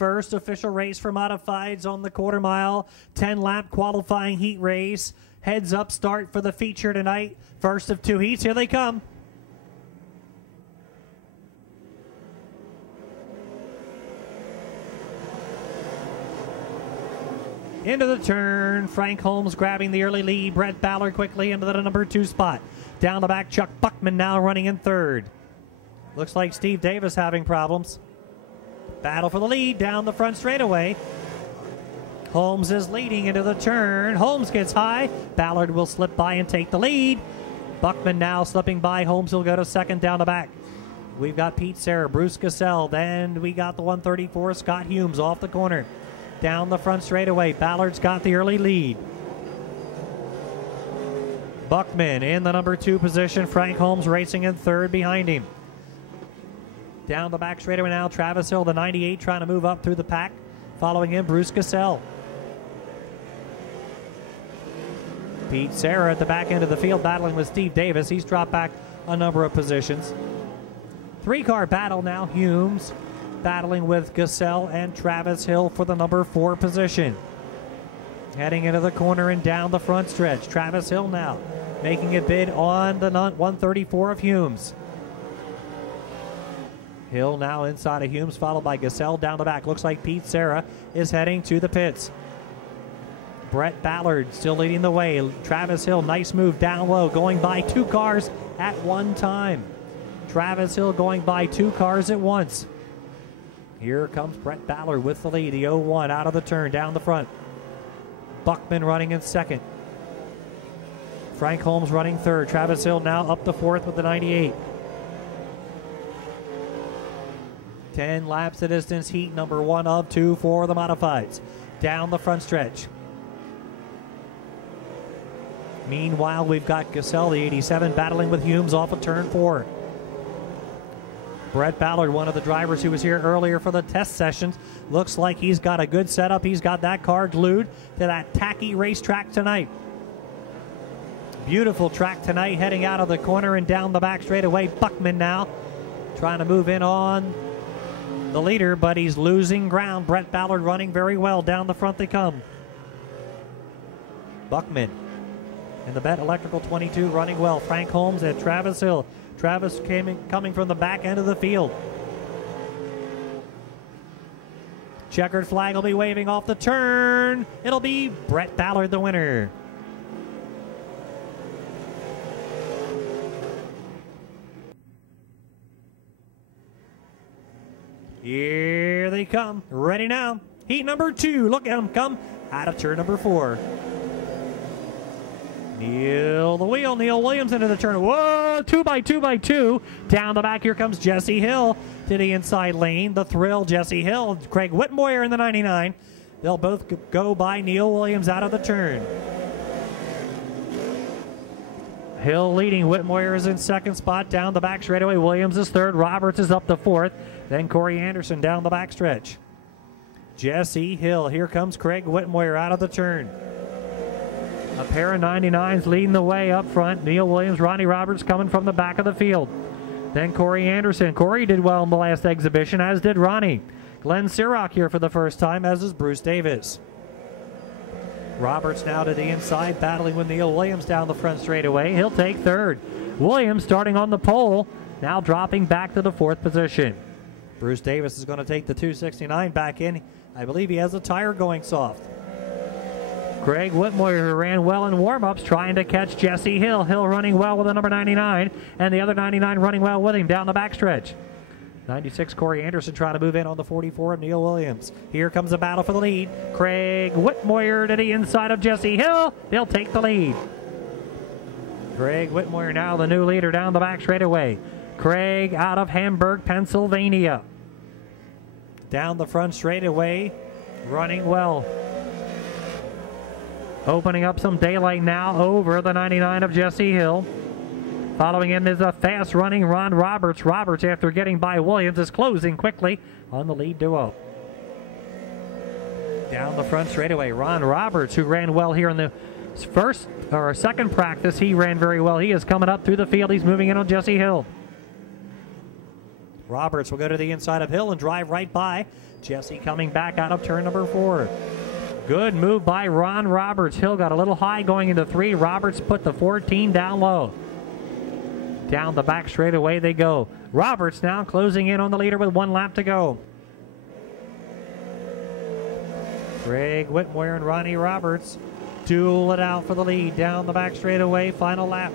first official race for modifieds on the quarter mile. 10-lap qualifying heat race. Heads up start for the feature tonight. First of 2 heats. Here they come. Into the turn. Frank Holmes grabbing the early lead. Brett Ballard quickly into the number 2 spot. Down the back, Chuck Buckman now running in third. Looks like Steve Davis having problems. Battle for the lead down the front straightaway. Holmes is leading into the turn. Holmes gets high. Ballard will slip by and take the lead. Buckman now slipping by. Holmes will go to second down the back. We've got Pete Serra, Bruce Cassell. Then we got the 134, Scott Humes off the corner. Down the front straightaway. Ballard's got the early lead. Buckman in the number 2 position. Frank Holmes racing in third behind him. Down the back straightaway now, Travis Hill, the 98, trying to move up through the pack. Following him, Bruce Cassell. Pete Serra at the back end of the field battling with Steve Davis. He's dropped back a number of positions. 3-car battle now. Humes battling with Cassell and Travis Hill for the number 4 position. Heading into the corner and down the front stretch. Travis Hill now making a bid on the 134 of Humes. Hill now inside of Humes, followed by Cassell down the back. Looks like Pete Serra is heading to the pits. Brett Ballard still leading the way. Travis Hill, nice move down low, going by 2 cars at one time. Travis Hill going by 2 cars at once. Here comes Brett Ballard with the lead. The 01 out of the turn, down the front. Buckman running in second. Frank Holmes running third. Travis Hill now up to fourth with the 98. 10 laps the distance, heat number 1 of 2 for the modifieds. Down the front stretch. Meanwhile, we've got Cassell, the 87, battling with Humes off of turn 4. Brett Ballard, one of the drivers who was here earlier for the test sessions, looks like he's got a good setup. He's got that car glued to that tacky racetrack tonight. Beautiful track tonight, heading out of the corner and down the back straightaway. Buckman now trying to move in on the leader, but he's losing ground. Brett Ballard running very well. Down the front they come. Buckman in the Bet Electrical 22 running well. Frank Holmes and Travis Hill. Travis coming from the back end of the field. Checkered flag will be waving off the turn. It'll be Brett Ballard the winner. Here they come. Ready now. Heat number 2. Look at them come out of turn number 4. Neil the wheel. Neil Williams into the turn. Whoa, 2x2x2. Down the back, here comes Jesse Hill to the inside lane. The thrill, Jesse Hill. Craig Whitmoyer in the 99. They'll both go by Neil Williams out of the turn. Hill leading. Whitmoyer is in second spot. Down the back straightaway, Williams is third. Roberts is up to fourth. Then Corey Anderson down the back stretch. Jesse Hill. Here comes Craig Whitmoyer out of the turn. A pair of 99s leading the way up front. Neil Williams, Ronnie Roberts coming from the back of the field. Then Corey Anderson. Corey did well in the last exhibition, as did Ronnie. Glenn Sirock here for the first time, as is Bruce Davis. Roberts now to the inside, battling with Neil Williams down the front straightaway. He'll take third. Williams starting on the pole, now dropping back to the 4th position. Bruce Davis is going to take the 269 back in. I believe he has a tire going soft. Craig Whitmoyer, who ran well in warm-ups, trying to catch Jesse Hill. Hill running well with the number 99, and the other 99 running well with him down the backstretch. 96, Corey Anderson trying to move in on the 44 of Neil Williams. Here comes a battle for the lead. Craig Whitmoyer to the inside of Jesse Hill. He'll take the lead. Craig Whitmoyer now the new leader down the back straightaway. Craig out of Hamburg, Pennsylvania. Down the front straightaway, running well. Opening up some daylight now over the 99 of Jesse Hill. Following him is a fast-running Ron Roberts. Roberts, after getting by Williams, is closing quickly on the lead duo. Down the front straightaway, Ron Roberts, who ran well here in the second practice. He ran very well. He is coming up through the field. He's moving in on Jesse Hill. Roberts will go to the inside of Hill and drive right by. Jesse coming back out of turn number 4. Good move by Ron Roberts. Hill got a little high going into 3. Roberts put the 14 down low. Down the back straightaway they go. Roberts now closing in on the leader with 1 lap to go. Craig Whitmoyer and Ronnie Roberts duel it out for the lead. Down the back straightaway, final lap.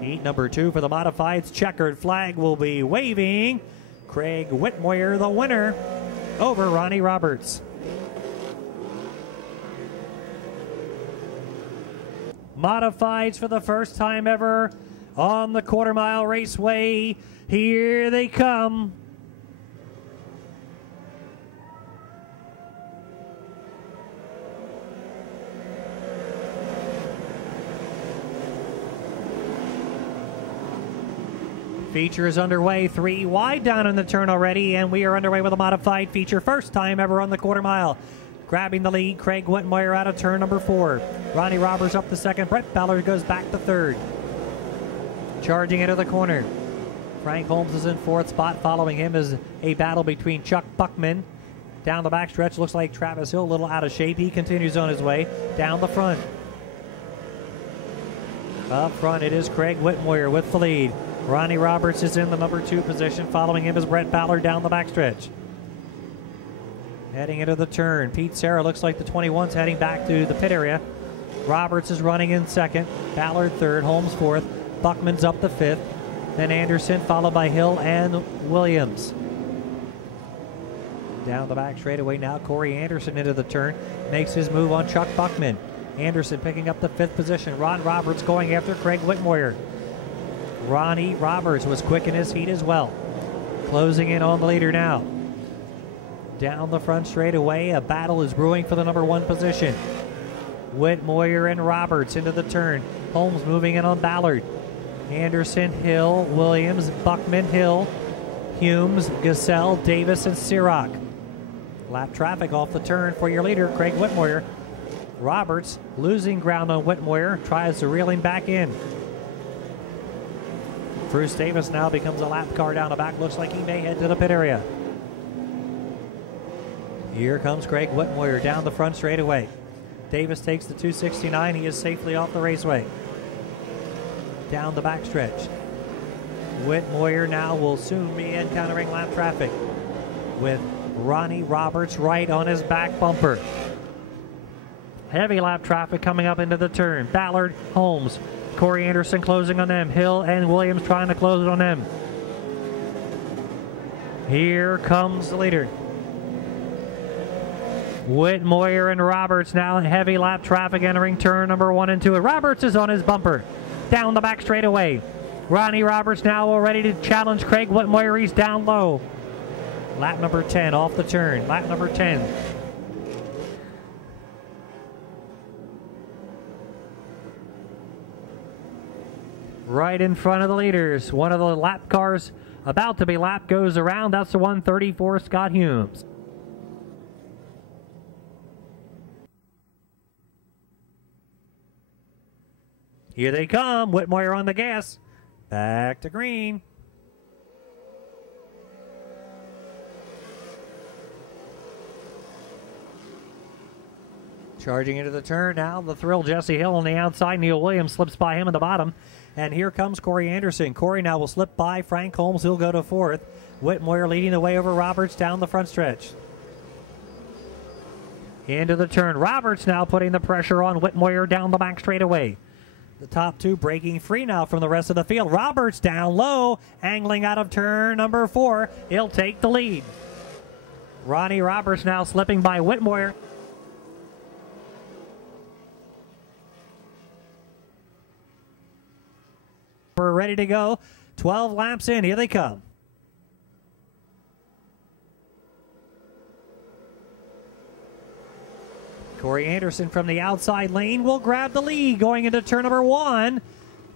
Heat number 2 for the modifieds. Checkered flag will be waving. Craig Whitmoyer, the winner, over Ronnie Roberts. Modifieds for the first time ever on the quarter-mile raceway. Here they come. Feature is underway. 3 wide down in the turn already, and we are underway with a modified feature. First time ever on the quarter mile. Grabbing the lead, Craig Whitmoyer out of turn number 4. Ronnie Roberts up the second. Brett Ballard goes back to third. Charging into the corner. Frank Holmes is in 4th spot. Following him is a battle between Chuck Buckman. Down the backstretch, looks like Travis Hill a little out of shape. He continues on his way down the front. Up front, it is Craig Whitmoyer with the lead. Ronnie Roberts is in the number 2 position. Following him is Brett Ballard down the backstretch. Heading into the turn. Pete Serra looks like the 21's heading back to the pit area. Roberts is running in 2nd. Ballard 3rd. Holmes 4th. Buckman's up the 5th. Then Anderson, followed by Hill and Williams. Down the back straightaway now. Corey Anderson into the turn. Makes his move on Chuck Buckman. Anderson picking up the 5th position. Ron Roberts going after Craig Whitmoyer. Ronnie Roberts was quick in his heat as well. Closing in on the leader now. Down the front straightaway, a battle is brewing for the number 1 position. Whitmoyer and Roberts into the turn. Holmes moving in on Ballard. Anderson, Hill, Williams, Buckman, Hill, Humes, Gassell, Davis, and Siroc. Lap traffic off the turn for your leader, Craig Whitmoyer. Roberts losing ground on Whitmoyer, tries to reel him back in. Bruce Davis now becomes a lap car down the back. Looks like he may head to the pit area. Here comes Craig Whitmoyer down the front straightaway. Davis takes the 269. He is safely off the raceway. Down the backstretch. Whitmoyer now will soon be encountering lap traffic with Ronnie Roberts right on his back bumper. Heavy lap traffic coming up into the turn. Ballard, Holmes, Corey Anderson closing on them. Hill and Williams trying to close on them. Here comes the leader. Whitmoyer and Roberts now in heavy lap traffic entering turn number 1 and 2. Roberts is on his bumper. Down the back straightaway. Ronnie Roberts now all ready to challenge Craig Whitmoyer. He's down low. Lap number 10 off the turn. Lap number 10. Right in front of the leaders. One of the lap cars about to be lapped goes around. That's the 134, Scott Humes. Here they come. Whitmoyer on the gas. Back to green. Charging into the turn now. The thrill Jesse Hill on the outside. Neil Williams slips by him in the bottom. And here comes Corey Anderson. Corey now will slip by Frank Holmes. He'll go to 4th. Whitmoyer leading the way over Roberts down the front stretch. Into the turn. Roberts now putting the pressure on Whitmoyer down the back straightaway. The top 2 breaking free now from the rest of the field. Roberts down low, angling out of turn number 4. He'll take the lead. Ronnie Roberts now slipping by Whitmoyer. We're ready to go. 12 laps in. Here they come. Corey Anderson from the outside lane will grab the lead going into turn number 1.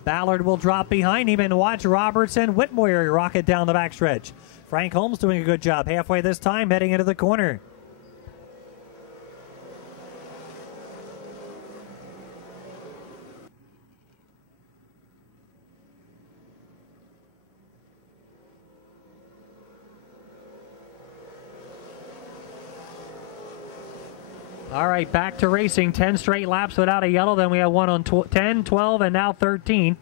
Ballard will drop behind him and watch Roberts and Whitmoyer rocket down the backstretch. Frank Holmes doing a good job halfway this time, heading into the corner. All right, back to racing. 10 straight laps without a yellow. Then we have one on 10, 12, and now 13.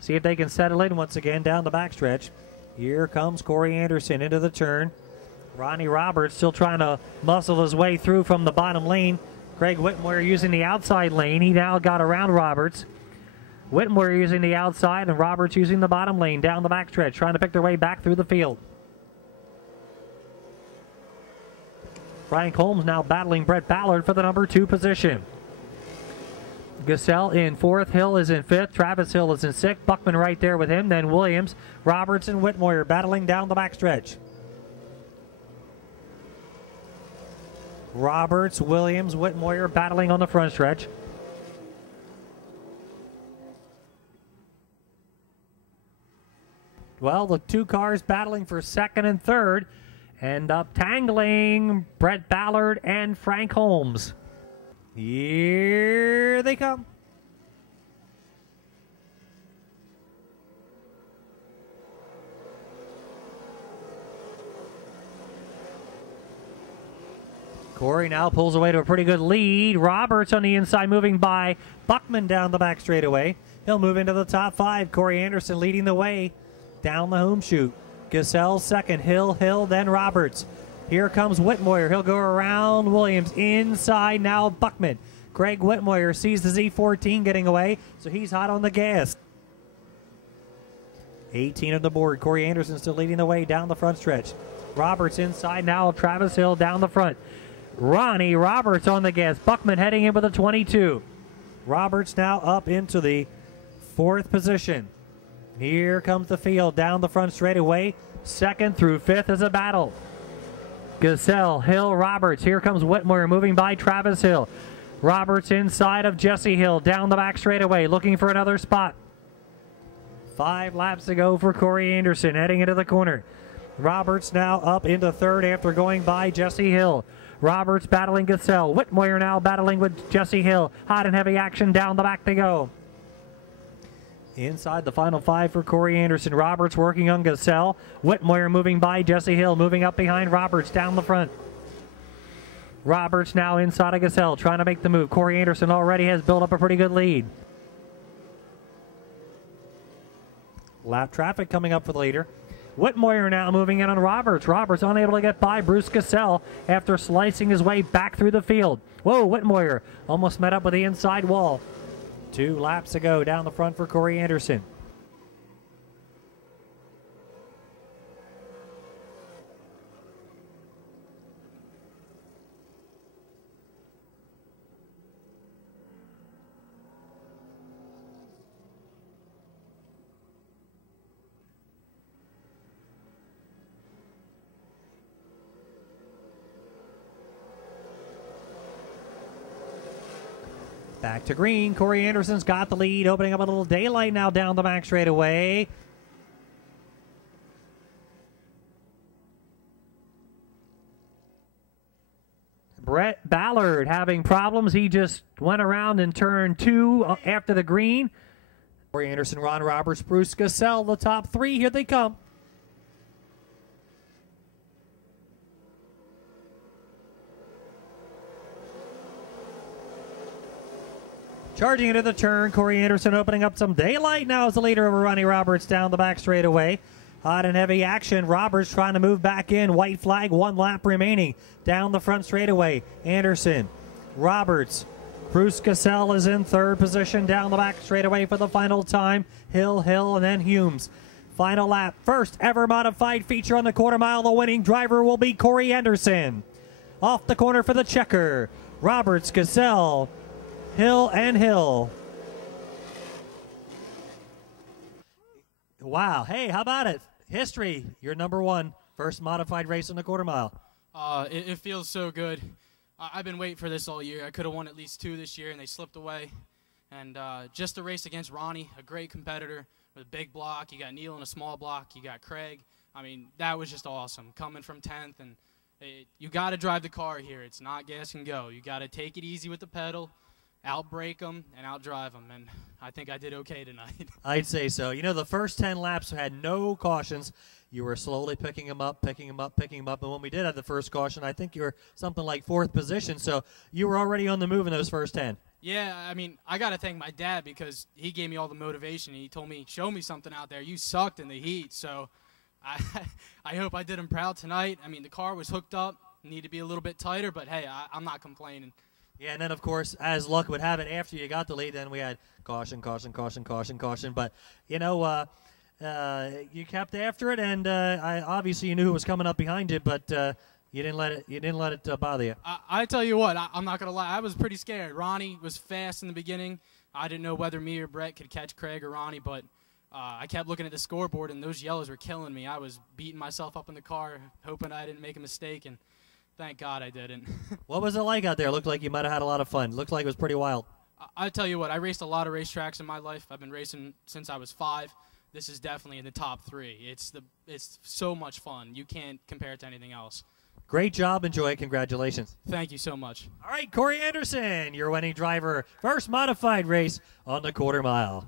See if they can settle in once again down the backstretch. Here comes Corey Anderson into the turn. Ronnie Roberts still trying to muscle his way through from the bottom lane. Craig Whitmore using the outside lane. He now got around Roberts. Whitmore using the outside and Roberts using the bottom lane down the backstretch, trying to pick their way back through the field. Frank Holmes now battling Brett Ballard for the number 2 position. Gassell in 4th, Hill is in 5th, Travis Hill is in 6th, Buckman right there with him, then Williams, Roberts, and Whitmore battling down the backstretch. Roberts, Williams, Whitmore battling on the front stretch. Well, the 2 cars battling for 2nd and 3rd end up tangling Brett Ballard and Frank Holmes. Here they come. Corey now pulls away to a pretty good lead. Roberts on the inside moving by Buckman down the back straightaway. He'll move into the top 5. Corey Anderson leading the way down the home chute. Gassell second, Hill, then Roberts. Here comes Whitmore. He'll go around Williams inside now Buckman. Craig Whitmore sees the Z14 getting away, so he's hot on the gas. 18 on the board. Corey Anderson still leading the way down the front stretch. Roberts inside now. Travis Hill down the front. Ronnie Roberts on the gas. Buckman heading in with a 22. Roberts now up into the 4th position. Here comes the field down the front straightaway. 2nd through 5th is a battle. Gassell, Hill, Roberts. Here comes Whitmore moving by Travis Hill. Roberts inside of Jesse Hill down the back straightaway looking for another spot. 5 laps to go for Corey Anderson heading into the corner. Roberts now up into 3rd after going by Jesse Hill. Roberts battling Gassell. Whitmore now battling with Jesse Hill. Hot and heavy action down the back they go. Inside the final 5 for Corey Anderson. Roberts working on Gassell. Whitmore moving by Jesse Hill, moving up behind Roberts down the front. Roberts now inside of Gassell, trying to make the move. Corey Anderson already has built up a pretty good lead. Lap traffic coming up for the leader. Whitmore now moving in on Roberts. Roberts unable to get by Bruce Gassell after slicing his way back through the field. Whoa, Whitmore almost met up with the inside wall. 2 laps to go down the front for Corey Anderson. Back to green. Corey Anderson's got the lead, opening up a little daylight now down the back straightaway. Brett Ballard having problems. He just went around in turn 2 after the green. Corey Anderson, Ron Roberts, Bruce Gassell, the top 3. Here they come. Charging into the turn, Corey Anderson opening up some daylight now as the leader over Ronnie Roberts down the back straightaway. Hot and heavy action. Roberts trying to move back in. White flag, 1 lap remaining. Down the front straightaway. Anderson, Roberts. Bruce Gassell is in 3rd position down the back straightaway for the final time. Hill, and then Humes. Final lap. First ever modified feature on the quarter mile. The winning driver will be Corey Anderson. Off the corner for the checker. Roberts, Gassell, Hill. Wow. Hey, how about it? History. Your number 1 first modified race on the quarter mile. It feels so good. I've been waiting for this all year. I could have won at least 2 this year, and they slipped away. And just a race against Ronnie, a great competitor with a big block. You got Neil in a small block. You got Craig. I mean, that was just awesome. Coming from 10th, and you got to drive the car here. It's not gas and go. You got to take it easy with the pedal. outbreak them and outdrive them, and I think I did okay tonight. I'd say so. You know, the first 10 laps had no cautions. You were slowly picking them up, and when we did have the first caution, I think you were something like 4th position, so you were already on the move in those first 10. Yeah, I mean, I got to thank my dad because he gave me all the motivation. He told me, show me something out there. You sucked in the heat, so I hope I did him proud tonight. I mean, the car was hooked up, needed to be a little bit tighter, but hey, I'm not complaining. Yeah, and then, of course, as luck would have it, after you got the lead, then we had caution. But, you know, you kept after it, and obviously you knew who was coming up behind you, but you didn't let it bother you. I tell you what, I'm not going to lie. I was pretty scared. Ronnie was fast in the beginning. I didn't know whether me or Brett could catch Craig or Ronnie, but I kept looking at the scoreboard, and those yellows were killing me. I was beating myself up in the car, hoping I didn't make a mistake, and thank God I didn't. What was it like out there? Looked like you might have had a lot of fun. Looked like it was pretty wild. I tell you what, I raced a lot of racetracks in my life. I've been racing since I was 5. This is definitely in the top 3. It's so much fun. You can't compare it to anything else. Great job. Enjoy it. Congratulations. Thank you so much. All right, Corey Anderson, your winning driver. First modified race on the quarter mile.